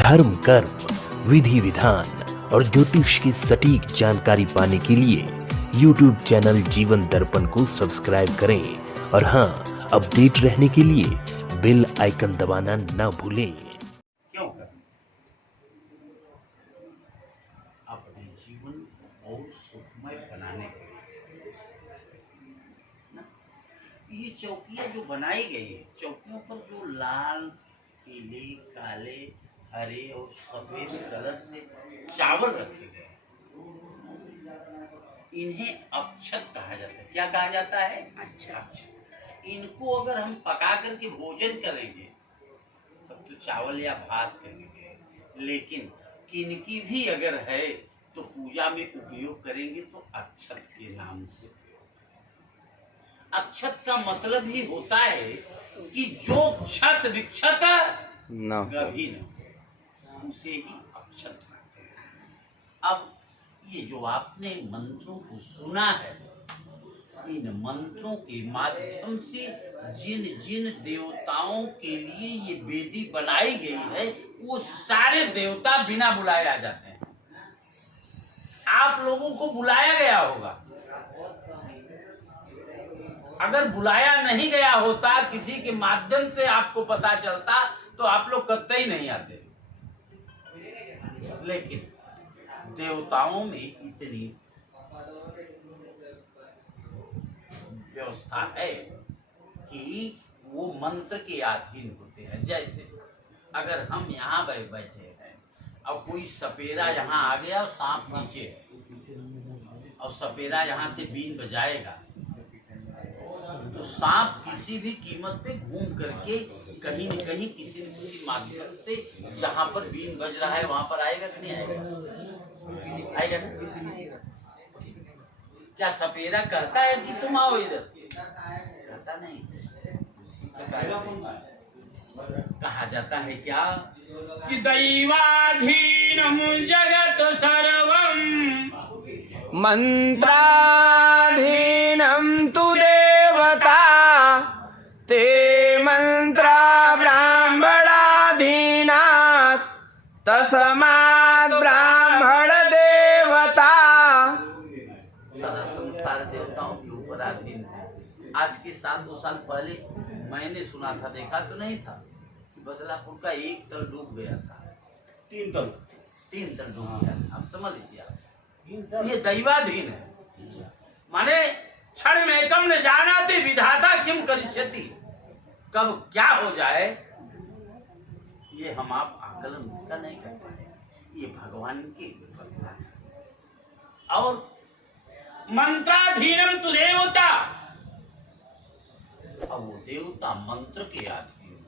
धर्म, कर्म, विधि विधान और ज्योतिष की सटीक जानकारी पाने के लिए YouTube चैनल जीवन दर्पण को सब्सक्राइब करें और हाँ, अपडेट रहने के लिए बेल आइकन दबाना ना भूलें। क्यों करें? अपने जीवन और सुखमय बनाने के लिए ना, ये चौकियाँ जो बनाई गई है, चौकियों पर जो लाल, पीले, काले, हरे और सफेद कलर से चावल रखे गए, इन्हें अक्षत कहा जाता है। क्या कहा जाता है? अक्षत। इनको अगर हम पका करके भोजन करेंगे तब तो चावल या भात करेंगे, लेकिन किनकी भी अगर है तो पूजा में उपयोग करेंगे तो अक्षत के नाम से। अक्षत का मतलब ही होता है कि जो क्षत विक्षत न कभी न हो, उसे ही अक्षत कहते हैं। अब ये जो आपने मंत्रों को सुना है, इन मंत्रों के माध्यम से जिन जिन देवताओं के लिए ये वेदी बनाई गई है, वो सारे देवता बिना बुलाए आ जाते हैं। आप लोगों को बुलाया गया होगा, अगर बुलाया नहीं गया होता, किसी के माध्यम से आपको पता चलता तो आप लोग कतई नहीं आते। लेकिन देवताओं में इतनी व्यवस्था है कि वो मंत्र के अधीन होते हैं। जैसे अगर हम यहाँ बैठे हैं और कोई सपेरा यहाँ आ गया और सांप नीचे है और सपेरा यहाँ से बीन बजाएगा, तो सांप किसी भी कीमत पे घूम करके कहीं न कहीं किसी न किसी माध्यम से जहाँ पर बीन बज रहा है वहां पर आएगा कि नहीं आएगा? आएगा ना? क्या सपेरा कहता है कि तुम आओ इधर? कहता नहीं। कहा जाता है क्या कि दैवाधीनम जगत सर्वम मंत्राधीनं तु देवता ते मंत्रा ब्राह्मणाधीनात् तस्मात् ब्राह्मण देवता। सारा संसार देवताओं के ऊपर अधीन है। आज के 7-2 साल पहले मैंने सुना था, देखा तो नहीं था, कि बदलापुर का एक तल डूब गया था। 3 तल डूब गया था। आप समझ लीजिए, ये दैवाधीन है। माने क्षण में कम न जानाति विधाता किम करिष्यति, कब क्या हो जाए ये हम आप आकलन इसका नहीं कर पाए। ये भगवान के ऊपर है। और मंत्राधीनम तु देवता, अब वो देवता मंत्र के अधीन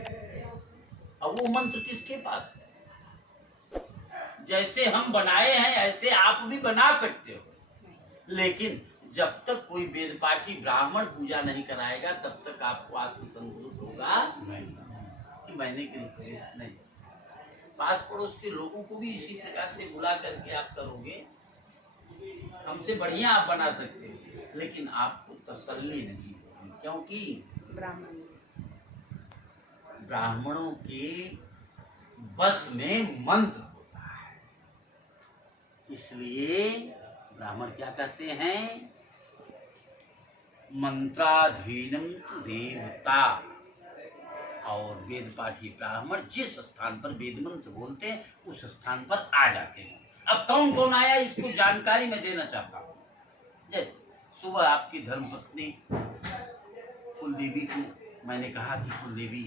है। अब वो मंत्र किसके पास है? जैसे हम बनाए हैं ऐसे आप भी बना सकते हो, लेकिन जब तक कोई वेद पाठी ब्राह्मण पूजा नहीं कराएगा तब तक आपको आत्मसंतोष होगा नहीं कि मैंने नहीं। पास पड़ोस के लोगों को भी इसी प्रकार से बुला करके आप करोगे, हमसे बढ़िया आप बना सकते हो, लेकिन आपको तसल्ली नहीं होगी, क्योंकि ब्राह्मणों के बस में मंत्र होता है। इसलिए ब्राह्मण क्या कहते हैं? मंत्राधीनम तु देवता। और वेद पाठी ब्राह्मण जिस स्थान पर वेद मंत्र बोलते हैं उस स्थान पर आ जाते हैं। अब कौन कौन आया इसको जानकारी मैं देना चाहता हूँ। जैसे सुबह आपकी धर्मपत्नी कुलदेवी को मैंने कहा कि कुलदेवी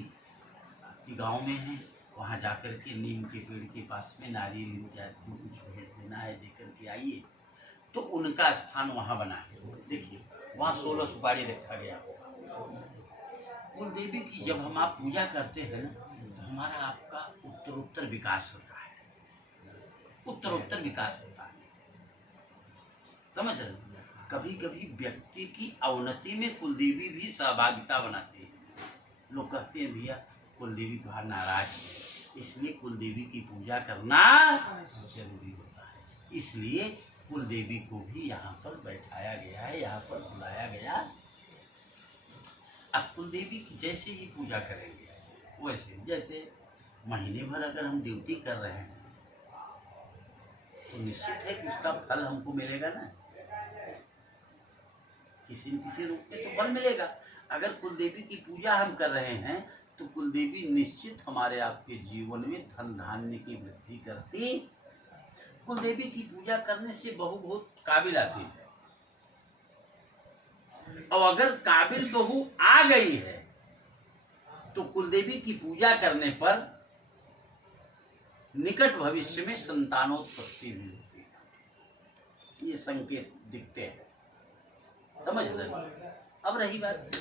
आपकी गांव में है, वहाँ जाकर के नीम के पेड़ के पास में नारियल को कुछ भेज देना है, देकर के आइए। तो उनका स्थान वहाँ बना है। देखिए वहाँ 16 सुपारी रखा गया होगा। कुलदेवी की जब हम आप पूजा करते हैं ना, तो हमारा आपका उत्तरोत्तर विकास होता है, उत्तरोत्तर विकास होता है। समझ रहे? कभी कभी व्यक्ति की अवनति में कुलदेवी भी सहभागिता बनाती है। लोग कहते हैं भैया कुलदेवी तुम्हारा नाराज है, इसलिए कुलदेवी की पूजा करना जरूरी होता है। इसलिए कुलदेवी को भी यहाँ पर बैठाया गया है, यहाँ पर बुलाया गया। अब कुलदेवी की जैसे ही पूजा करेंगे वैसे, जैसे महीने भर अगर हम ड्यूटी कर रहे हैं तो निश्चित है कि उसका फल हमको मिलेगा ना, किसी न किसी रूप में तो फल मिलेगा। अगर कुलदेवी की पूजा हम कर रहे हैं तो कुलदेवी निश्चित हमारे आपके जीवन में धन धान्य की वृद्धि करती। कुलदेवी की पूजा करने से बहू बहुत काबिल आती है, और अगर काबिल बहू आ गई है तो कुलदेवी की पूजा करने पर निकट भविष्य में संतानोत्पत्ति भी होती है। ये संकेत दिखते हैं, समझ रहे हो। अब रही बात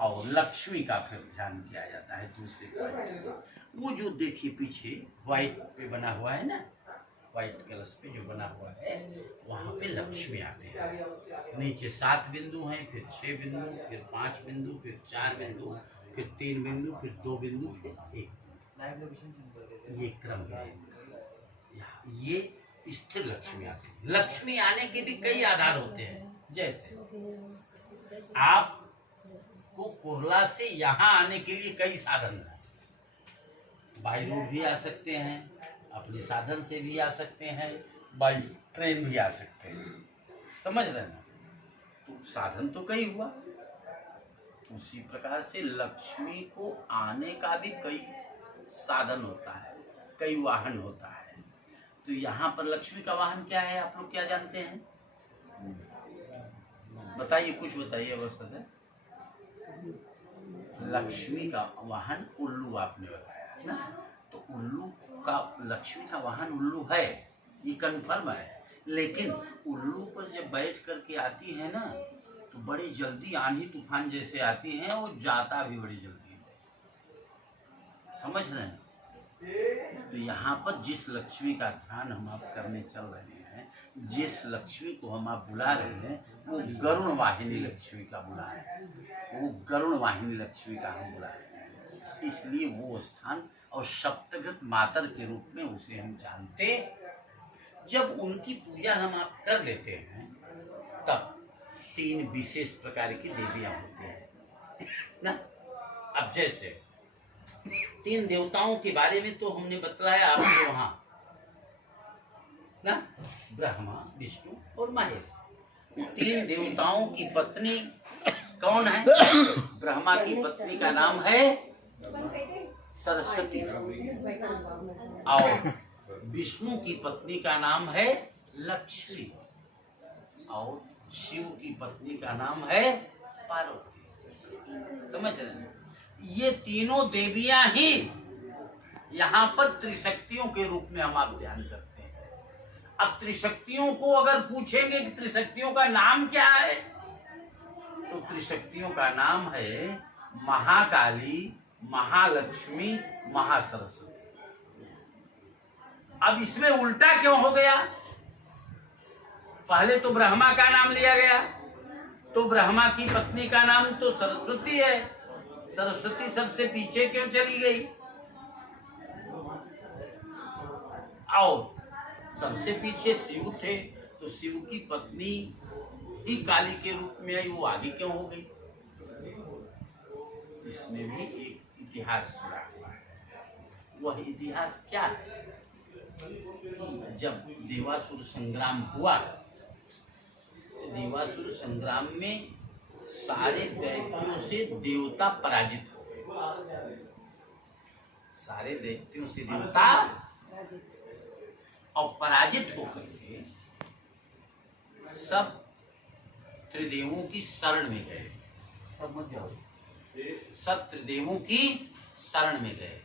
और लक्ष्मी का फिर ध्यान किया जाता है दूसरे पॉइंट। वो जो देखिए पीछे व्हाइट पे बना हुआ है ना, व्हाइट कलश पे जो बना हुआ है वहाँ पे लक्ष्मी आते हैं। नीचे 7 बिंदु हैं, फिर 6 बिंदु, फिर 5 बिंदु, फिर 4 बिंदु, फिर 3 बिंदु, फिर 2 बिंदु, फिर 1 बिंदु। ये क्रम है। ये स्थिर लक्ष्मी आती है। लक्ष्मी आने के भी कई आधार होते हैं। जैसे आप को कोरला से यहाँ आने के लिए कई साधन हैं। बाई रोड भी आ सकते हैं, अपने साधन से भी आ सकते हैं, बाई ट्रेन भी आ सकते हैं, समझ रहे हैं। तो साधन तो कई हुआ, उसी प्रकार से लक्ष्मी को आने का भी कई साधन होता है, कई वाहन होता है। तो यहाँ पर लक्ष्मी का वाहन क्या है, आप लोग क्या जानते हैं? बताइए, कुछ बताइए अवस्था। लक्ष्मी का वाहन उल्लू आपने बताया ना, तो उल्लू का, लक्ष्मी का वाहन उल्लू है, ये कंफर्म है। लेकिन उल्लू पर जब बैठ करके आती है ना तो बड़ी जल्दी आंधी तूफान जैसे आती है, और जाता भी बड़ी जल्दी है, समझ रहे हैं। तो यहाँ पर जिस लक्ष्मी का ध्यान हम आप करने चल रहे हैं, जिस लक्ष्मी को हम आप बुला रहे हैं, वो गरुण वाहिनी लक्ष्मी का बुला रहे हैं, वो गरुण वाहिनी लक्ष्मी का हम बुला रहे हैं। इसलिए वो स्थान और सप्तगत मातर के रूप में उसे हम जानते। जब उनकी पूजा हम आप कर लेते हैं तब 3 विशेष प्रकार की देवियां होती हैं ना। अब जैसे 3 देवताओं के बारे में तो हमने बतलाया आपको वहां ना, ब्रह्मा, विष्णु और महेश। 3 देवताओं की पत्नी कौन है? ब्रह्मा की पत्नी का नाम है सरस्वती, और विष्णु की पत्नी का नाम है लक्ष्मी, और शिव की पत्नी का नाम है पार्वती। समझ रहे हैं। ये तीनों देवियां ही यहाँ पर त्रिशक्तियों के रूप में हम आप ध्यान करते हैं। अब त्रिशक्तियों को अगर पूछेंगे कि त्रिशक्तियों का नाम क्या है, तो त्रिशक्तियों का नाम है महाकाली, महालक्ष्मी, महासरस्वती। अब इसमें उल्टा क्यों हो गया? पहले तो ब्रह्मा का नाम लिया गया, तो ब्रह्मा की पत्नी का नाम तो सरस्वती है, सरस्वती सबसे पीछे क्यों चली गई? और सबसे पीछे शिव थे, तो शिव की पत्नी ही काली के रूप में आई, वो आगे क्यों हो गई? इसमें भी एक इतिहास जुड़ा हुआ है। वह इतिहास क्या है कि जब देवासुर संग्राम हुआ, तो देवासुर संग्राम में सारे दैत्यों से देवता पराजित हो गए। सारे दैत्यों से देवता और पराजित होकर के सब त्रिदेवों की शरण में गए। सब मत जाओ, सब त्रिदेवों की शरण में गए।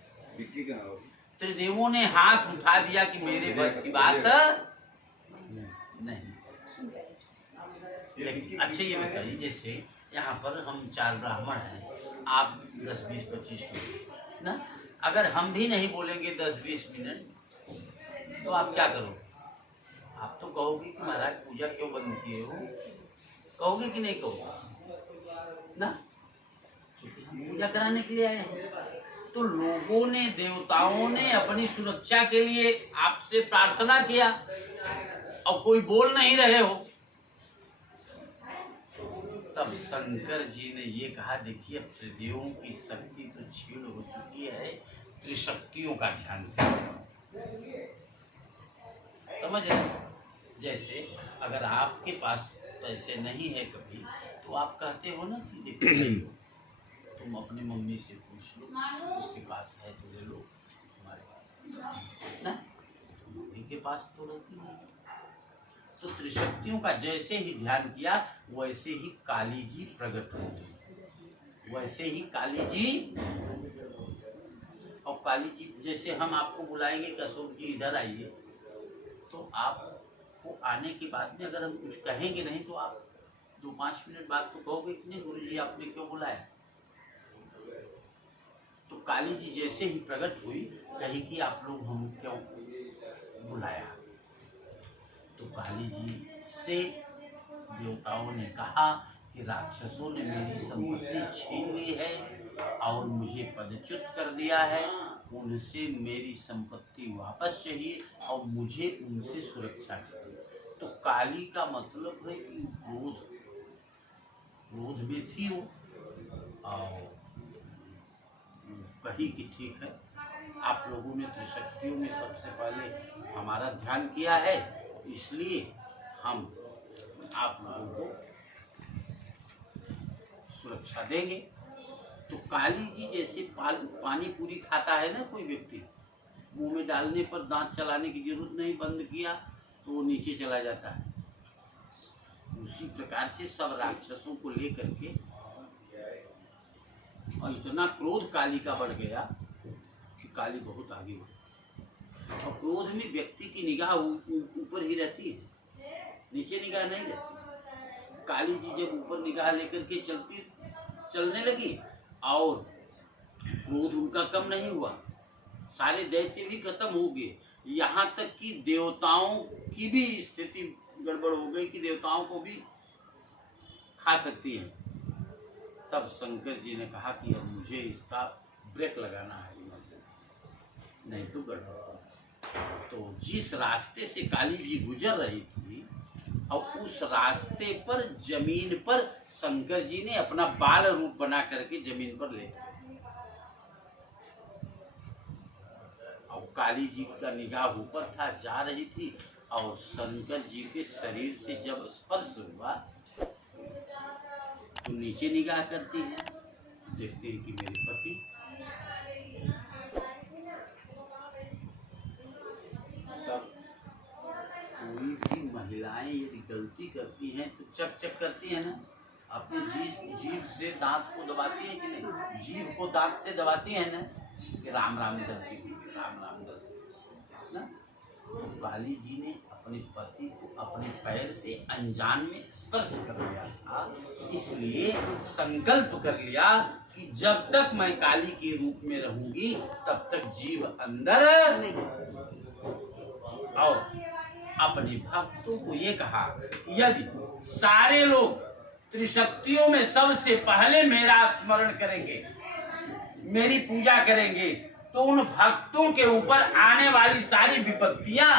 त्रिदेवों ने हाथ उठा दिया कि मेरे बस की बात नहीं। लेकिन अच्छा ये बताइए, जैसे यहाँ पर हम 4 ब्राह्मण हैं, आप 10, 20, 25 मिनट ना, अगर हम भी नहीं बोलेंगे 10-20 मिनट तो आप क्या करोगे? आप तो कहोगे कि महाराज पूजा क्यों बंद किए हो, कहोगे कि नहीं कहोगे ना, क्योंकि हम पूजा कराने के लिए आए हैं। तो लोगों ने, देवताओं ने अपनी सुरक्षा के लिए आपसे प्रार्थना किया और कोई बोल नहीं रहे हो, तब शंकर जी ने ये कहा, देखिए अब त्रिदेवों की शक्ति तो क्षीण हो चुकी है, त्रिशक्तियों का ध्यान करें। समझ रहे हैं? जैसे अगर आपके पास पैसे नहीं है कभी, तो आप कहते हो ना कि देखो भाई, तुम अपनी मम्मी से पूछ लो, उसके पास है तो ले लो, तुम्हारे पास है ना, मम्मी के पास तो रहती नहीं। तो त्रिशक्तियों का जैसे ही ध्यान किया वैसे ही काली जी प्रकट हो गई, वैसे ही काली जी। और काली जी जैसे हम आपको बुलाएंगे कि अशोक जी इधर आइए, तो आपको आने के बाद में अगर हम कुछ कहेंगे नहीं तो आप 2-5 मिनट बाद तो कहोगे कि नहीं गुरु जी आपने क्यों बुलाया। तो काली जी जैसे ही प्रकट हुई कही कि आप लोग हम क्यों बुलाया। तो काली जी से देवताओं ने कहा कि राक्षसों ने मेरी संपत्ति छीन ली है और मुझे पदच्युत कर दिया है, उनसे मेरी संपत्ति वापस चाहिए और मुझे उनसे सुरक्षा चाहिए। तो काली का मतलब है कि क्रोध में थी वो, और कही कि ठीक है, आप लोगों ने त्रिशक्तियों में सबसे पहले हमारा ध्यान किया है, इसलिए हम आप लोगों को सुरक्षा देंगे। तो काली जी जैसे पानी पूरी खाता है ना कोई व्यक्ति, मुंह में डालने पर दांत चलाने की जरूरत नहीं, बंद किया तो वो नीचे चला जाता है, उसी प्रकार से सब राक्षसों को लेकर के, और इतना क्रोध काली का बढ़ गया कि काली बहुत आगे बढ़ी। और क्रोध में व्यक्ति की निगाह ऊपर ही रहती है, नीचे निगाह नहीं रहती। काली जी जब ऊपर निगाह लेकर के चलने लगी और क्रोध उनका कम नहीं हुआ, सारे दैत्य भी खत्म हो गए, यहाँ तक कि देवताओं की भी स्थिति गड़बड़ हो गई कि देवताओं को भी खा सकती है। तब शंकर जी ने कहा कि अब मुझे इसका ब्रेक लगाना है, नहीं तो गड़बड़ होगा। तो जिस रास्ते से काली जी गुजर रही थी और उस रास्ते पर जमीन पर शंकर जी ने अपना बाल रूप बना करके जमीन पर ले, और काली जी का निगाह ऊपर था, जा रही थी, और शंकर जी के शरीर से जब स्पर्श हुआ तो नीचे निगाह करती है, देखते हैं कि मेरे पति। तब कोई भी महिलाएं यदि गलती करती हैं तो चक चक करती है ना, अपने जीभ से दांत को दबाती है कि नहीं, जीभ को दांत से दबाती है ना कि राम राम करती है, राम राम करती है ना। तो काली जी ने अपने पति को अपने पैर से अनजान में स्पर्श कर लिया था, इसलिए संकल्प कर लिया कि जब तक मैं काली के रूप में रहूंगी तब तक जीव अंदर। और अपने भक्तों को ये कहा, यदि सारे लोग त्रिशक्तियों में सबसे पहले मेरा स्मरण करेंगे, मेरी पूजा करेंगे, तो उन भक्तों के ऊपर आने वाली सारी विपत्तियां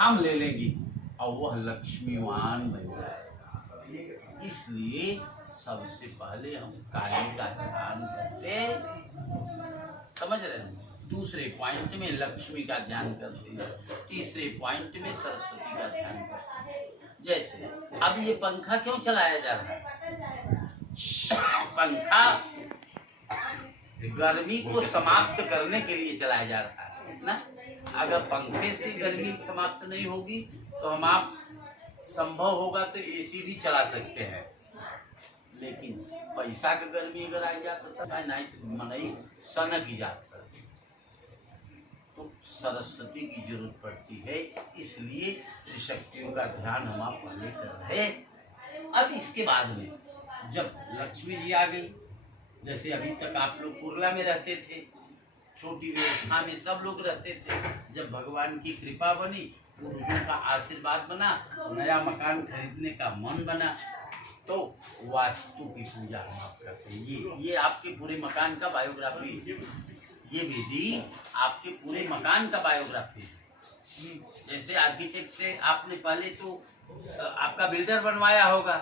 हम ले लेंगी और वह लक्ष्मीवान बन जाएगा। इसलिए सबसे पहले हम काली का ध्यान करते, समझ रहे हैं। दूसरे पॉइंट में लक्ष्मी का ध्यान करते हैं, तीसरे पॉइंट में सरस्वती का ध्यान करते हैं। जैसे अब ये पंखा क्यों चलाया जा रहा है? पंखा गर्मी को समाप्त करने के लिए चलाया जा रहा है ना। अगर पंखे से गर्मी समाप्त नहीं होगी तो हम आप संभव होगा तो एसी भी चला सकते हैं, लेकिन पैसा का गर्मी अगर आ जाता था नहीं मनई सनक ही जाता, तो सरस्वती की जरूरत पड़ती है। इसलिए त्रिशक्तियों का ध्यान हम आप पहले कर रहे। अब इसके बाद में जब लक्ष्मी जी आ गई, जैसे अभी तक आप लोग कुरला में रहते थे, छोटी व्यवस्था में सब लोग रहते थे, जब भगवान की कृपा बनी, पूर्वजों का आशीर्वाद बना, नया मकान खरीदने का मन बना, तो वास्तु की पूजा हम आप करते हैं। ये आपके पूरे मकान का बायोग्राफी है, ये विधि आपके पूरे मकान का बायोग्राफी है। जैसे आर्किटेक्ट से आपने पहले तो आपका बिल्डर बनवाया होगा,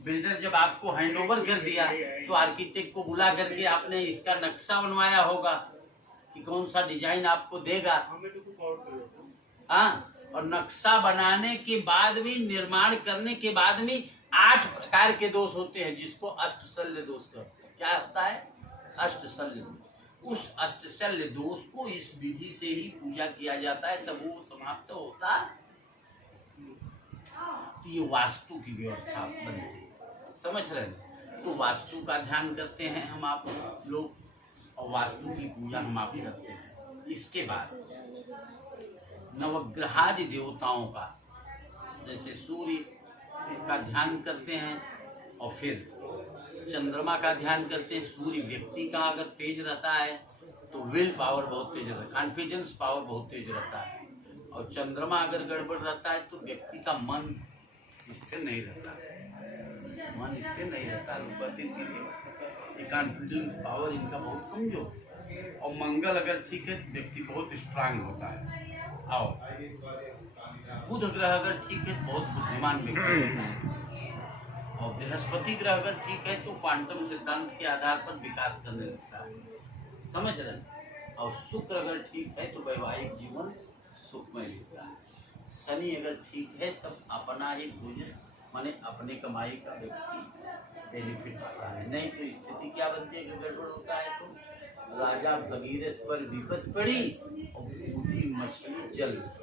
बिल्डर जब आपको हैंडओवर कर दिया तो आर्किटेक्ट को बुला करके आपने इसका नक्शा बनवाया होगा, कि कौन सा डिजाइन आपको देगा। हाँ, और नक्शा बनाने के बाद भी, निर्माण करने के बाद भी 8 प्रकार के दोष होते हैं, जिसको अष्टशल्य दोष कहते हैं। क्या होता है? अष्टशल्य दोष। उस अष्टशल्य दोष को इस विधि से ही पूजा किया जाता है, तब वो समाप्त होता। तो ये वास्तु की व्यवस्था बनती है, समझ रहे हैं? तो वास्तु का ध्यान करते हैं हम आप लोग, और वास्तु की पूजा हम आप करते हैं। इसके बाद नवग्रहादि देवताओं का, जैसे सूर्य का ध्यान करते हैं, और फिर चंद्रमा का ध्यान करते हैं। सूर्य व्यक्ति का अगर तेज रहता है तो विल पावर बहुत तेज रहता है, कॉन्फिडेंस पावर बहुत तेज रहता है। और चंद्रमा अगर गड़बड़ रहता है तो व्यक्ति का मन स्थिर नहीं रहता, मन स्थिर नहीं रहता, कॉन्फिडेंस पावर इनका बहुत कमजोर। और मंगल अगर ठीक है तो व्यक्ति बहुत स्ट्रांग होता है। और बुध ग्रह अगर ठीक है तो बहुत बुद्धिमान व्यक्ति होता है। और बृहस्पति ग्रह अगर ठीक है तो क्वांटम सिद्धांत के आधार पर विकास करने लगता है, समझ रहे हैं? और शुक्र अगर ठीक है तो वैवाहिक जीवन सुखमय होता है। शनि अगर ठीक है तब अपना ही भोजन माने अपने कमाई का व्यक्ति बेनिफिट पाता है। नहीं तो स्थिति क्या बनती है कि गड़बड़ होता है तो राजा भगीरथ पर विपत पड़ी और बूढ़ी मछली जल में पड़ी।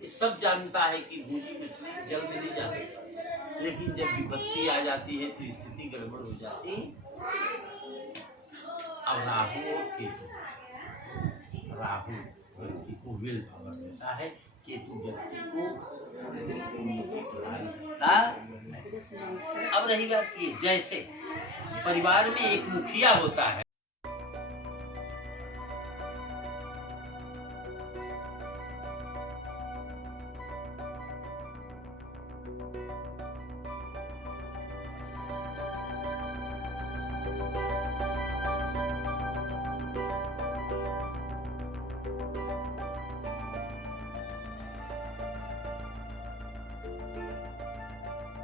ये सब जानता है कि बूढ़ी मछली जल में नहीं जा सकती, लेकिन जब विपत्ति आ जाती है तो स्थिति गड़बड़ हो जाती। अब राहु और केतु, राहु व्यक्ति को विल पावर देता है, केतु व्यक्ति को देता। अब रही बात की, जैसे परिवार में एक मुखिया होता है,